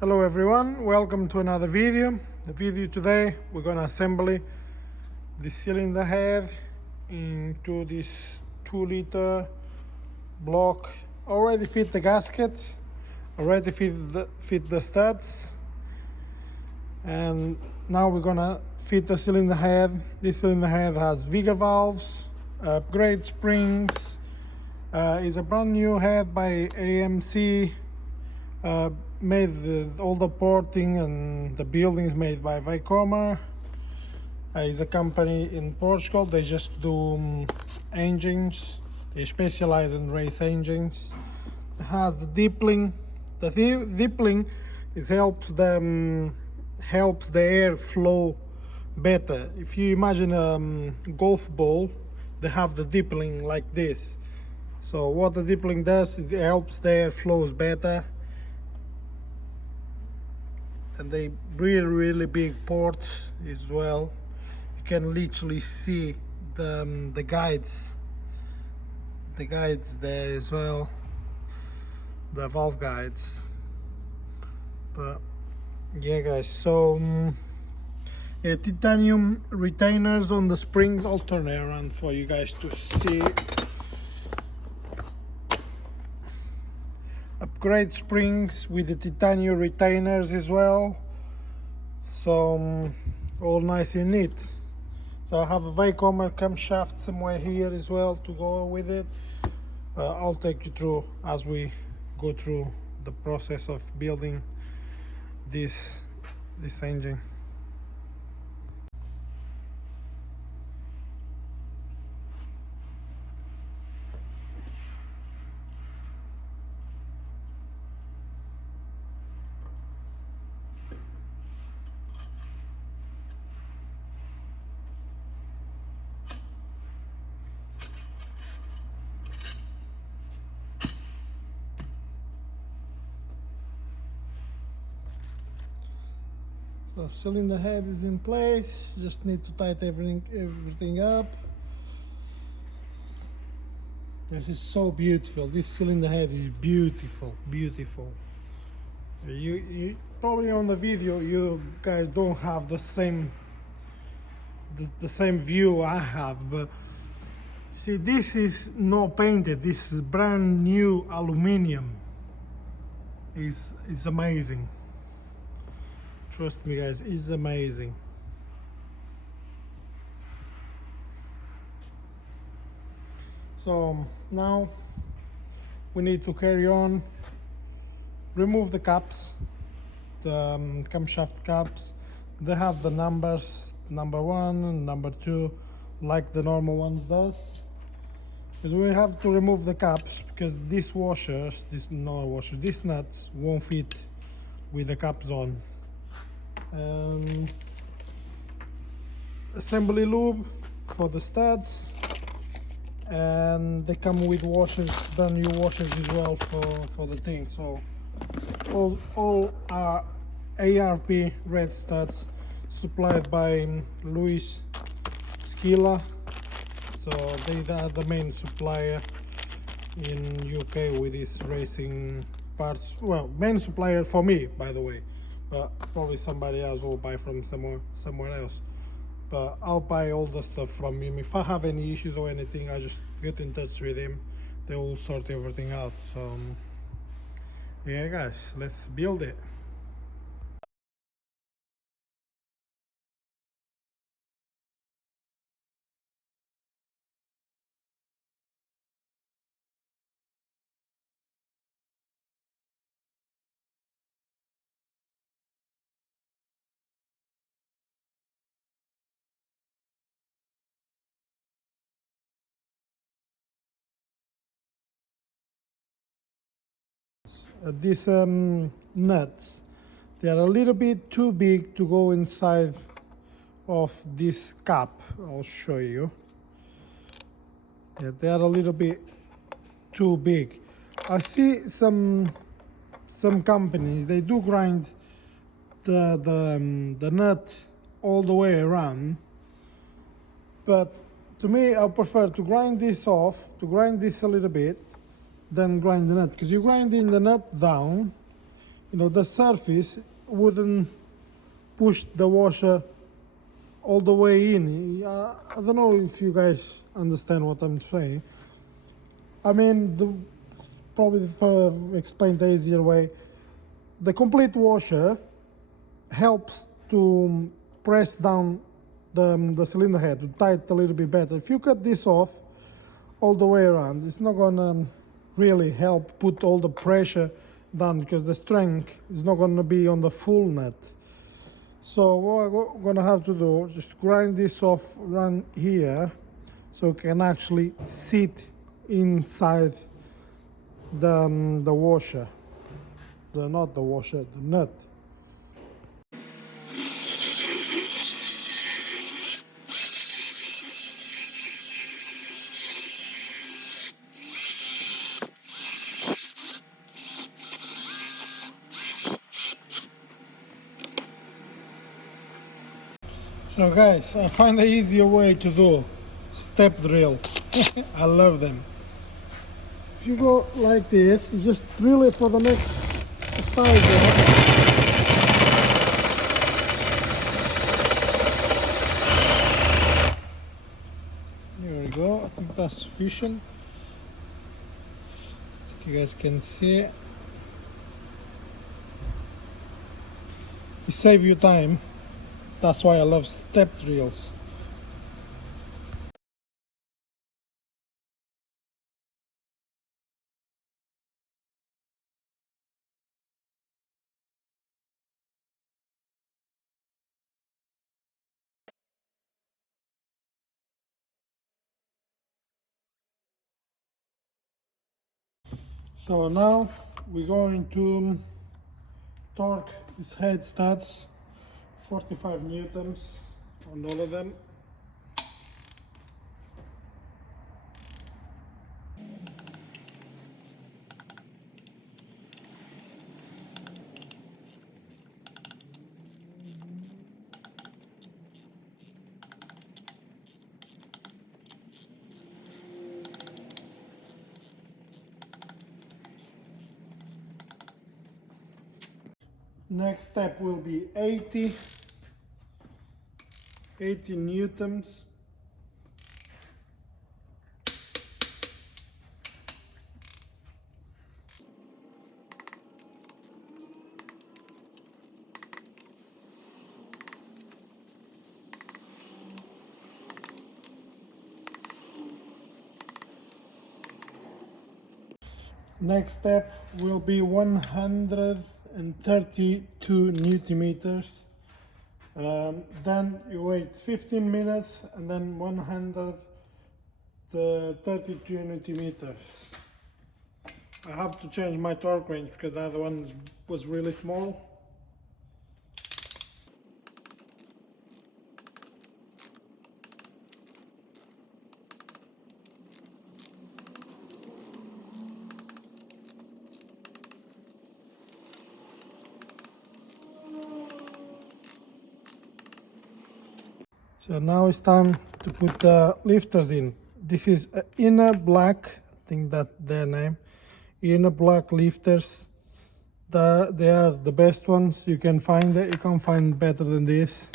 Hello everyone, welcome to another video. The video today we're gonna assemble the cylinder head into this 2-liter block. Already fit the gasket, already fit the studs, and now we're gonna fit the cylinder head. This cylinder head has vigor valves, upgrade springs, is a brand new head by AMC. Made all the porting and the building is made by Veicomer. Is a company in Portugal. They just do engines. They specialize in race engines. It has the dippling. The dippling is helps the air flow better. If you imagine a golf ball, they have the dippling like this. So what the dippling does, it helps the air flows better. And they really big ports as well. You can literally see the guides there as well, the valve guides. But yeah guys, so titanium retainers on the springs. I'll turn it around for you guys to see. Upgrade springs with the titanium retainers as well, so all nice and neat. So I have a Veicomer camshaft somewhere here as well to go with it. I'll take you through as we go through the process of building this engine. So cylinder head is in place, just need to tighten everything up. This is so beautiful. This cylinder head is beautiful. You probably on the video you guys don't have the same view I have, but see, this is not painted. This is brand new aluminium. Is amazing. Trust me guys, it's amazing. So now we need to carry on, remove the caps, the camshaft caps. They have the numbers, number 1 and number 2, like the normal ones does. Because we have to remove the caps because these washers, these nuts won't fit with the caps on. Assembly lube for the studs, and they come with washers, brand new washers as well for the thing. So all are ARP red studs supplied by Louis Skilla. So they are the main supplier in UK with these racing parts. Well, main supplier for me, by the way, but probably somebody else will buy from somewhere else. But I'll buy all the stuff from him. If I have any issues or anything, I just get in touch with him. They will sort everything out. So yeah guys, let's build it. These nuts, they are a little bit too big to go inside of this cap. I'll show you. Yeah, they are a little bit too big. I see some companies, they do grind the nut all the way around, but to me I prefer to grind this off, to grind this a little bit, than grind the nut, because you grinding the nut down, the surface wouldn't push the washer all the way in. I don't know if you guys understand what I'm saying. I mean, probably for explain the easier way, the complete washer helps to press down the cylinder head to tighten a little bit better. If you cut this off all the way around, it's not gonna really help put all the pressure down, because the strength is not gonna be on the full nut. So what we're gonna have to do is just grind this off right here, so it can actually sit inside the washer, not the washer, the nut. So guys, I find the easier way to do step drill. I love them. If you go like this, you just drill it for the next side there. Here we go. I think that's sufficient. I think you guys can see. It saves you time. That's why I love step drills. So now we're going to torque these head studs, 45 newtons on all of them. Next step will be 80 newtons. Next step will be 132 newton meters. Then you wait 15 minutes and then 132 newton meters. I have to change my torque range because the other one was really small. So now it's time to put the lifters in. This is inner black, I think that's their name. Inner black lifters. They are the best ones you can find. You can't find better than this.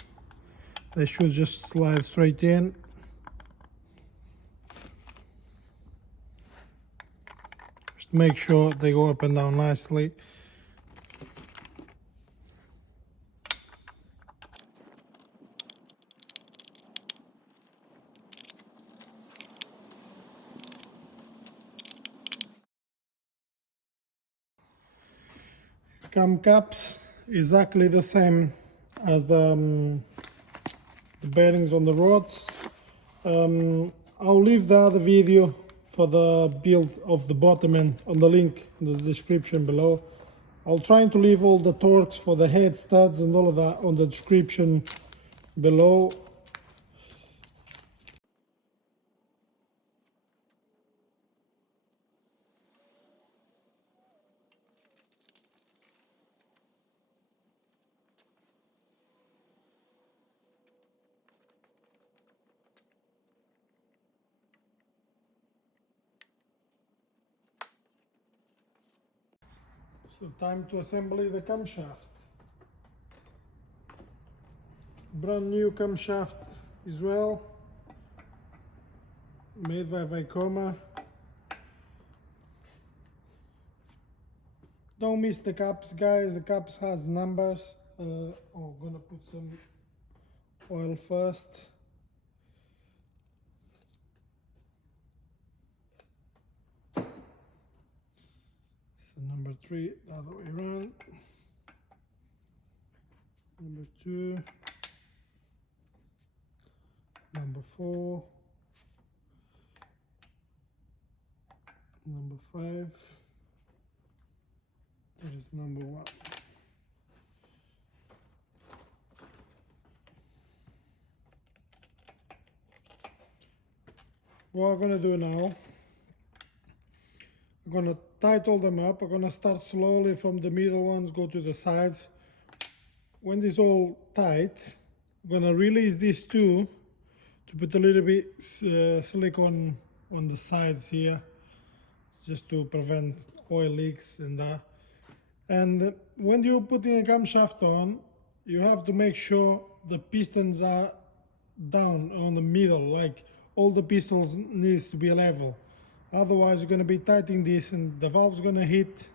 They should just slide straight in. Just make sure they go up and down nicely. Cam caps exactly the same as the bearings on the rods. I'll leave the other video for the build of the bottom end on the link in the description below. I'll try to leave all the torques for the head studs and all of that on the description below. So time to assemble the camshaft. Brand new camshaft as well, made by Veicomer. Don't miss the caps, guys. The caps has numbers. Gonna put some oil first. So number 3, the other way around. Number 2. Number 4. Number 5. That is number 1. What I'm gonna do now, I'm gonna tighten them up. I'm gonna start slowly from the middle ones, go to the sides. When this all tight, I'm gonna release these two to put a little bit silicone on the sides here, just to prevent oil leaks and that. And when you're putting a camshaft on, you have to make sure the pistons are down on the middle, like all the pistons needs to be level. Otherwise you're going to be tightening this and the valve's going to hit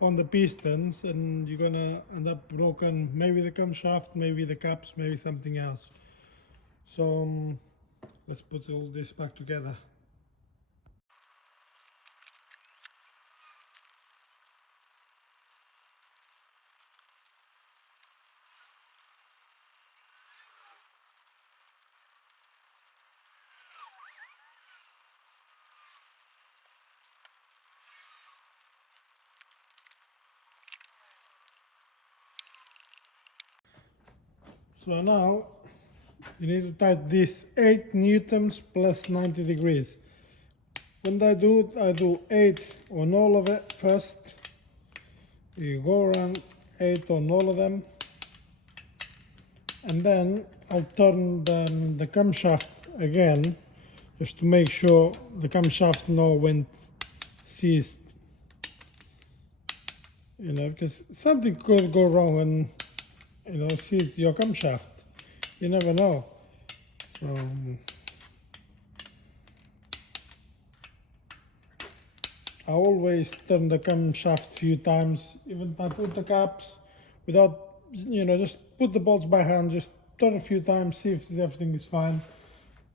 on the pistons and you're going to end up broken, maybe the camshaft, maybe the caps, maybe something else. So let's put all this back together. So now you need to tighten this 8 newtons plus 90 degrees. When I do it, I do 8 on all of it first. You go around 8 on all of them. And then I'll turn the camshaft again, just to make sure the camshaft know when seized. You know, because something could go wrong when, you know, seize your camshaft. You never know. So I always turn the camshaft few times, even if I put the caps without, you know, just put the bolts by hand, just turn a few times, see if everything is fine.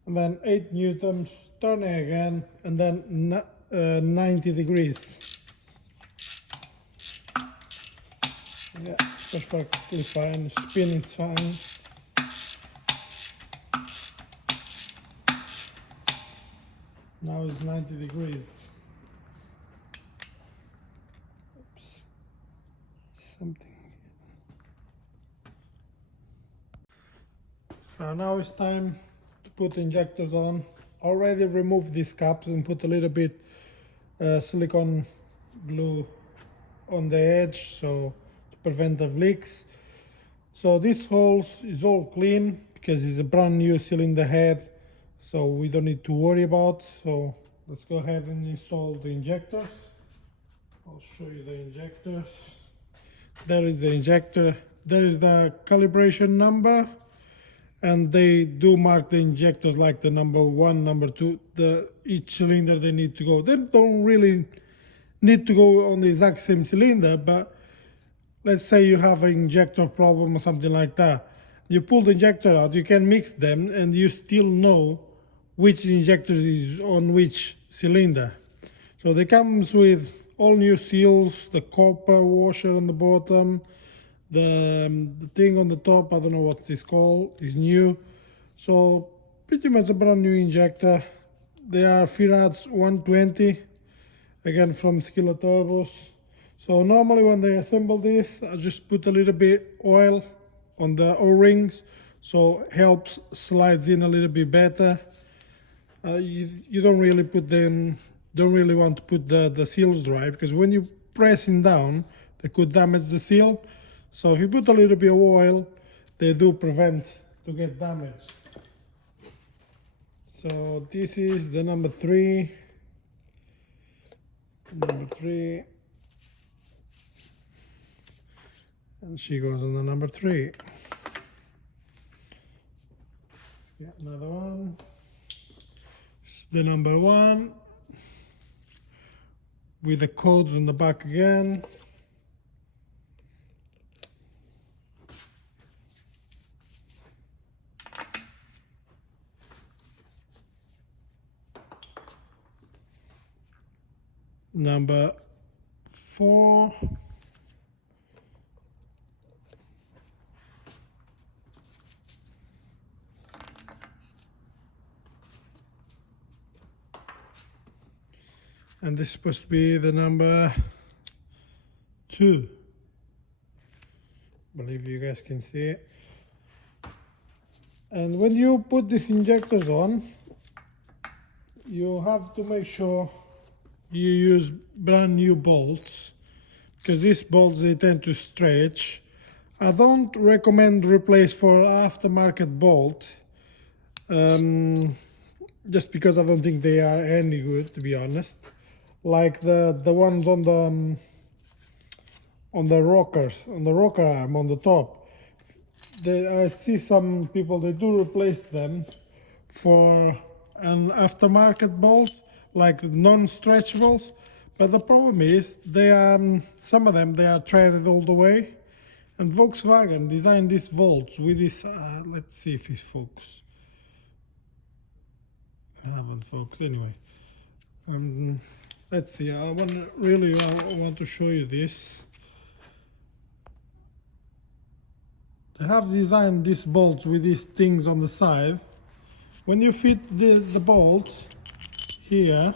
And then 8 newtons, turn it again, and then 90 degrees. Yeah, perfectly fine, spin is fine. Now it's 90 degrees. Oops. Something. So now it's time to put injectors on. Already removed these caps and put a little bit silicone glue on the edge, so to prevent the leaks. So this hole is all clean because it's a brand new cylinder head, so we don't need to worry about. So let's go ahead and install the injectors. I'll show you the injectors. There is the injector. There is the calibration number, and they do mark the injectors like the number 1, number 2. Each cylinder they need to go. They don't really need to go on the exact same cylinder, but let's say you have an injector problem or something like that. You pull the injector out, you can mix them, and you still know which injector is on which cylinder. So they comes with all new seals, the copper washer on the bottom, the thing on the top, I don't know what it's called, is new. So pretty much a brand new injector. They are firads 120, again from Skillaturbos. So normally when they assemble this, I just put a little bit oil on the O-rings, so helps slides in a little bit better. You don't really want to put the seals dry, because when you pressing down, they could damage the seal. So if you put a little bit of oil, they do prevent to get damaged. So this is the number 3. Number 3. and she goes on the number 3. Let's get another one. It's the number 1 with the codes on the back again. Number 4. And this is supposed to be the number 2. I believe you guys can see it. And when you put these injectors on, you have to make sure you use brand new bolts, because these bolts, they tend to stretch. I don't recommend replace for aftermarket bolt, just because I don't think they are any good, to be honest. Like the ones on the rocker arm on the top. I see some people, they do replace them for an aftermarket bolt, like non-stretchables. But the problem is, they are, some of them, they are threaded all the way. And Volkswagen designed these bolts with this, let's see if it focus. I haven't focused anyway. Let's see, I want to show you this. They have designed these bolts with these things on the side. When you fit the bolts here,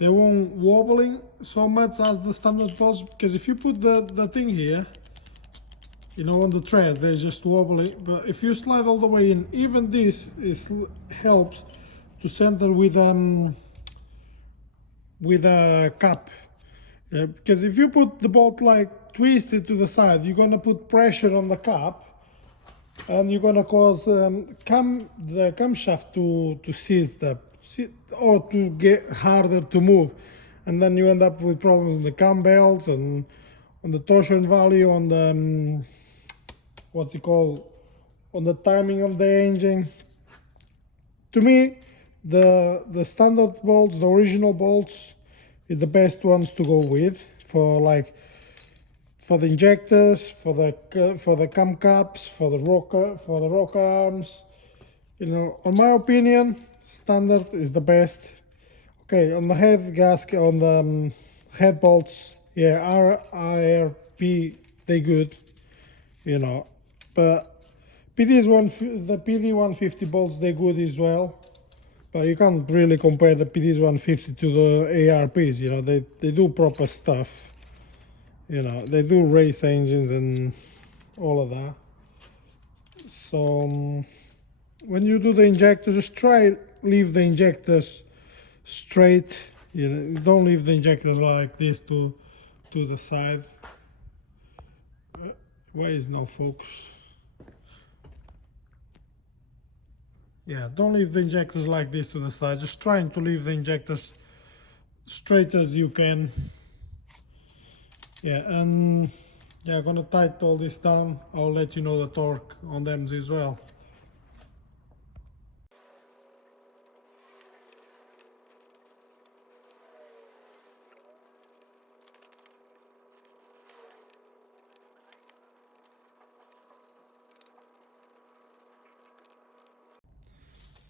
they won't wobbling so much as the standard bolts, because if you put the thing here, you know, on the thread, they're just wobbling. But if you slide all the way in, even this helps to center with a cap. Because if you put the bolt like twisted to the side, you're gonna put pressure on the cap, and you're gonna cause the camshaft to seize or to get harder to move, and then you end up with problems in the cam belts and on the torsion value, on the what's it called, on the timing of the engine. To me, the standard bolts, the original bolts, is the best ones to go with for the injectors, for the cam caps, for the rocker arms. You know, in my opinion, standard is the best. Okay, on the head gasket, on the head bolts, yeah, RIRP, they good, you know, but the PD150 bolts, they good as well. But you can't really compare the PD150 to the ARPs, you know, they do proper stuff. You know, they do race engines and all of that. So when you do the injectors, just try leave the injectors straight. You know, don't leave the injectors like this to the side. Why is no focus? Yeah, don't leave the injectors like this to the side. Just trying to leave the injectors straight as you can. Yeah, and yeah, I'm gonna tighten all this down. I'll let you know the torque on them as well.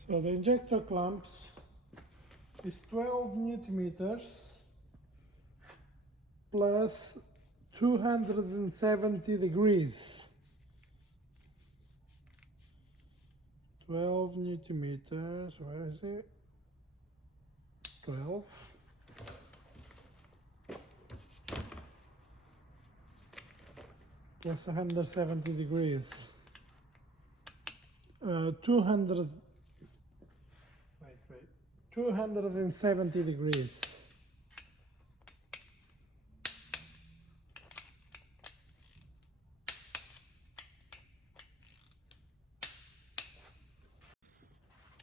So the injector clamps is 12 newton-meters plus 270 degrees. 12 newton-meters, where is it? 12. Plus 170 degrees. 270 degrees.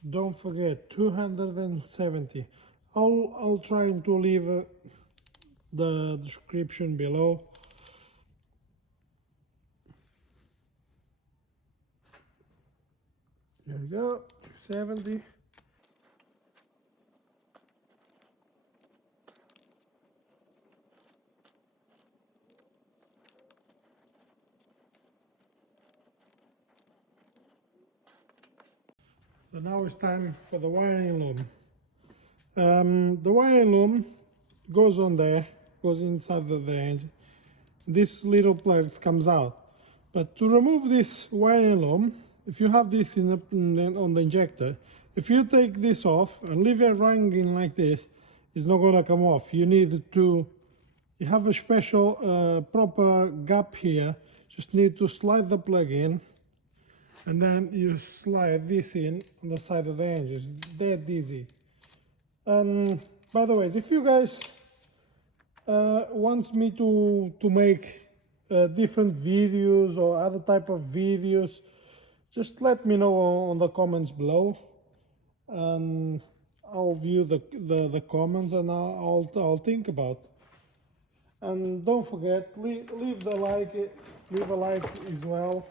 Don't forget 270. I'll try to leave the description below. There we go, 270. So now it's time for the wiring loom. The wiring loom goes on there, goes inside the engine. This little plugs comes out. But to remove this wiring loom, if you have this on the injector, if you take this off and leave it running like this, it's not gonna come off. You have a special proper gap here. Just need to slide the plug in, and then you slide this in on the side of the engine. It's that easy. And by the way, if you guys want me to make different videos or other type of videos, just let me know on the comments below, and I'll view the comments, and I'll think about. And don't forget, leave a like as well.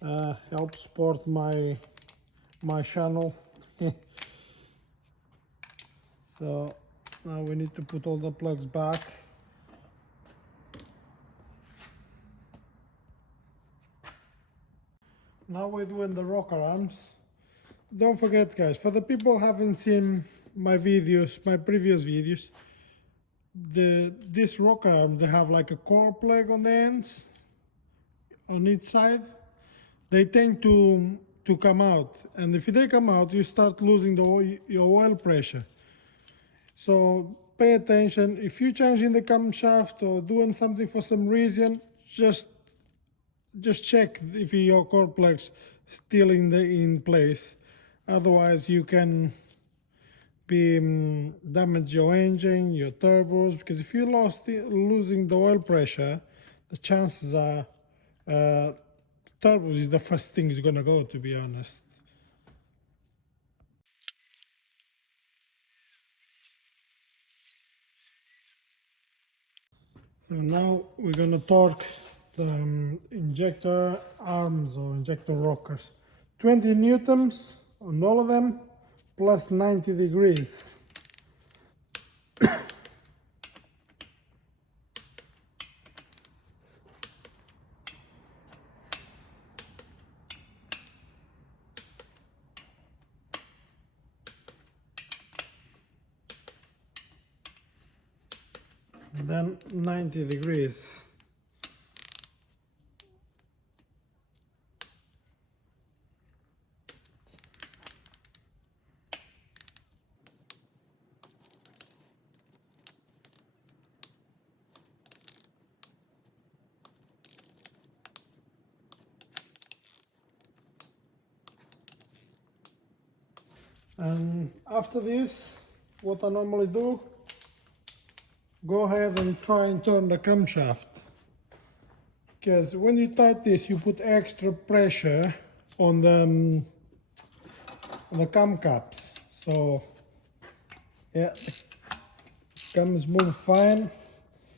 Help support my channel. So now we need to put all the plugs back. Now we're doing the rocker arms. Don't forget, guys, for the people who haven't seen my videos, my previous videos, this rocker arm, they have like a core plug on the ends on each side. They tend to come out, and if they come out, you start losing your oil pressure. So pay attention. If you're changing the camshaft or doing something for some reason, just check if your core plug's still in place. Otherwise, you can damage your engine, your turbos, because if you losing the oil pressure, the chances are turbos is the first thing is gonna go, to be honest. So now we're gonna torque the injector arms or injector rockers. 20 newtons on all of them, plus 90 degrees. And then 90 degrees. And after this, what I normally do, go ahead and try and turn the camshaft. Because when you tighten this, you put extra pressure on the cam caps. So yeah, cams move fine.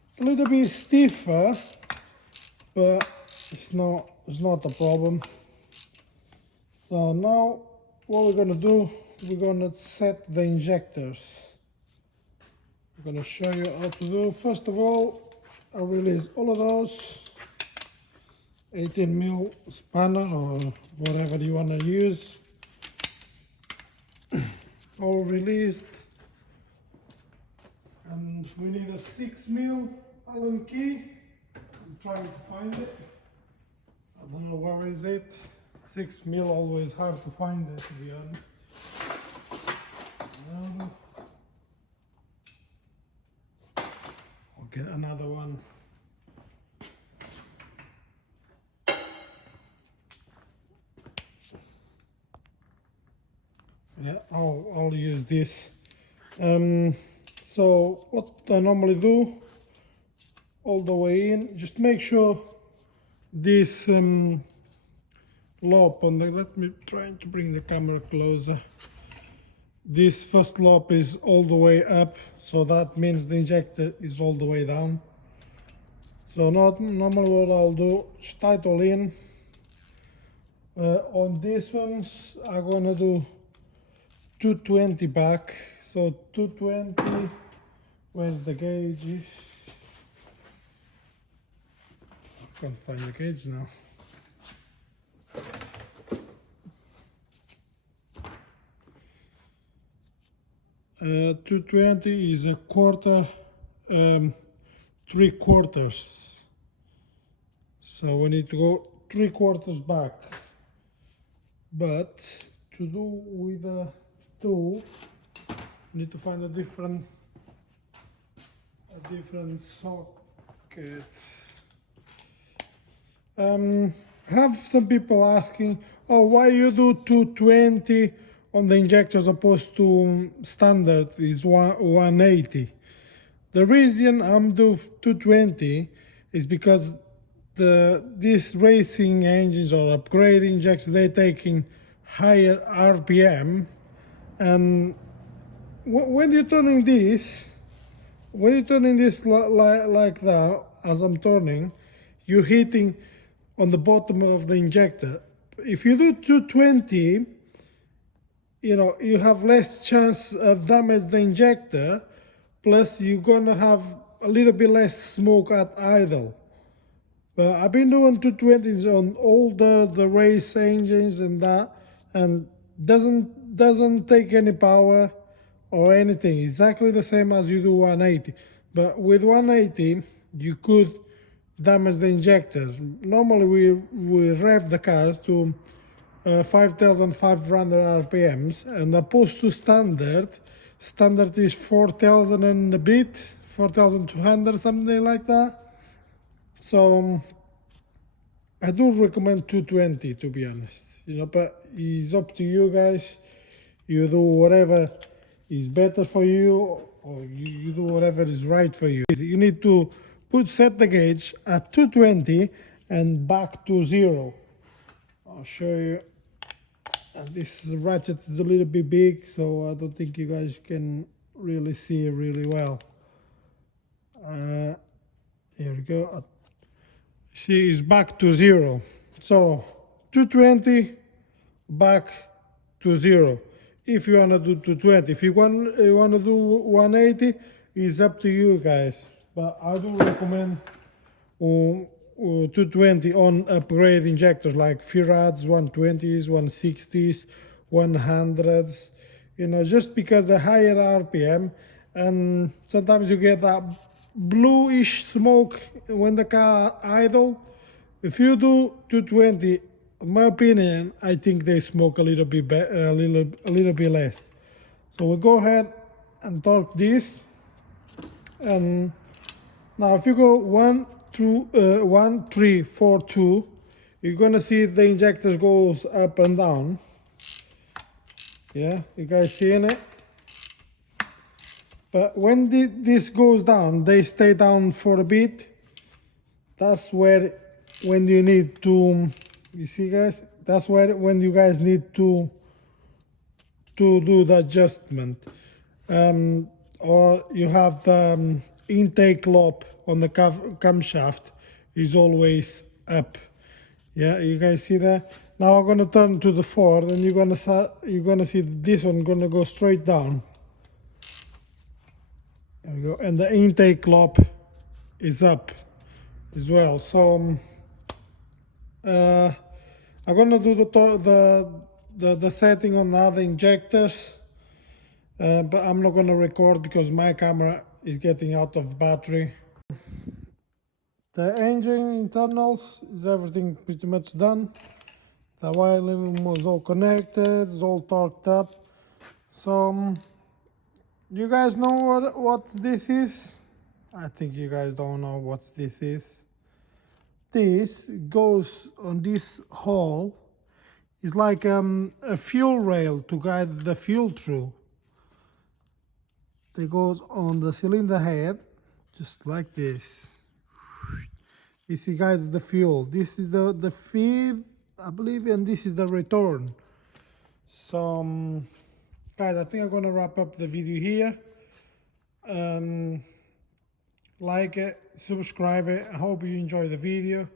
It's a little bit stiffer, but it's not a problem. So now what we're gonna do, we're gonna set the injectors. I'm gonna show you how to do. First of all, I release all of those 18mm spanner or whatever you want to use. All released. And we need a 6mm Allen key. I'm trying to find it. I don't know where is it. 6mm always hard to find it, to be honest. I'll get another one. Yeah, I'll use this. So what I normally do, all the way in, just make sure this lobe on the, let me try to bring the camera closer. This first lobe is all the way up, so that means the injector is all the way down. So normally what I'll do, just tie it all in, On these ones, I'm gonna do 220 back. So 220, where's the gauge? I can't find the gauge now. Uh, 220 is a quarter, 3/4. So we need to go 3/4 back. But to do with a tool, we need to find a different socket. Have some people asking, oh, why you do 220 on the injector as opposed to standard is 180. The reason I'm do 220 is because these racing engines or upgrade injectors, they're taking higher RPM, and when you're turning this, like that, as I'm turning, you're hitting on the bottom of the injector. If you do 220, you have less chance of damage the injector, plus you're gonna have a little bit less smoke at idle. But I've been doing 220s on all the race engines and that, and doesn't take any power or anything. Exactly the same as you do 180. But with 180, you could damage the injector. Normally we rev the cars to 5,500 RPMs, and opposed to standard is 4,000 and a bit, 4,200, something like that. So I do recommend 220, to be honest, but it's up to you guys. You do whatever is better for you, or you do whatever is right for you. You need to set the gauge at 220 and back to 0. I'll show you. And this ratchet is a little bit big, so I don't think you guys can really see it really well. Here we go. See, it's back to 0. So 220 back to 0. If you wanna do 220, if you wanna do 180, it's up to you guys. But I do recommend 220 on upgrade injectors like firads, 120s, 160s, 100s. Just because the higher RPM, and sometimes you get that bluish smoke when the car idle. If you do 220, in my opinion, I think they smoke a little bit less. So we'll go ahead and torque this. And now if you go 1, 3, 4, 2, you're gonna see the injectors goes up and down. Yeah, you guys seeing it? But when this goes down, they stay down for a bit. That's when you need to, you see guys, that's when you guys need to do the adjustment. Or you have the intake lobe on the camshaft is always up. Yeah, you guys see that? Now I'm gonna turn to the Ford, and you're gonna see this one gonna go straight down. There we go, and the intake lobe is up as well. So I'm gonna do the setting on the other injectors, but I'm not gonna record because my camera is getting out of battery. The engine internals is everything pretty much done. The wiring was all connected, it's all torqued up. So you guys know what this is? I think you guys don't know what this is. This goes on this hole. It's like a fuel rail to guide the fuel through. It goes on the cylinder head, just like this. You see guys, the fuel. This is the feed, I believe, and this is the return. So guys, I think I'm gonna wrap up the video here. Like it, subscribe it. I hope you enjoy the video.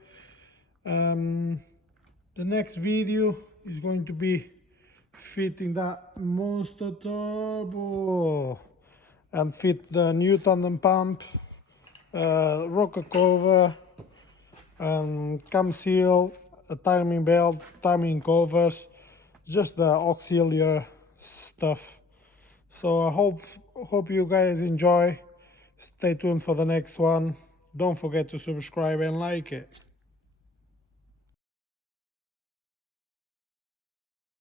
The next video is going to be fitting that monster turbo and fit the new tandem pump, rocker cover, and cam seal, a timing belt, timing covers, just the auxiliary stuff. So I hope you guys enjoy. Stay tuned for the next one. Don't forget to subscribe and like it.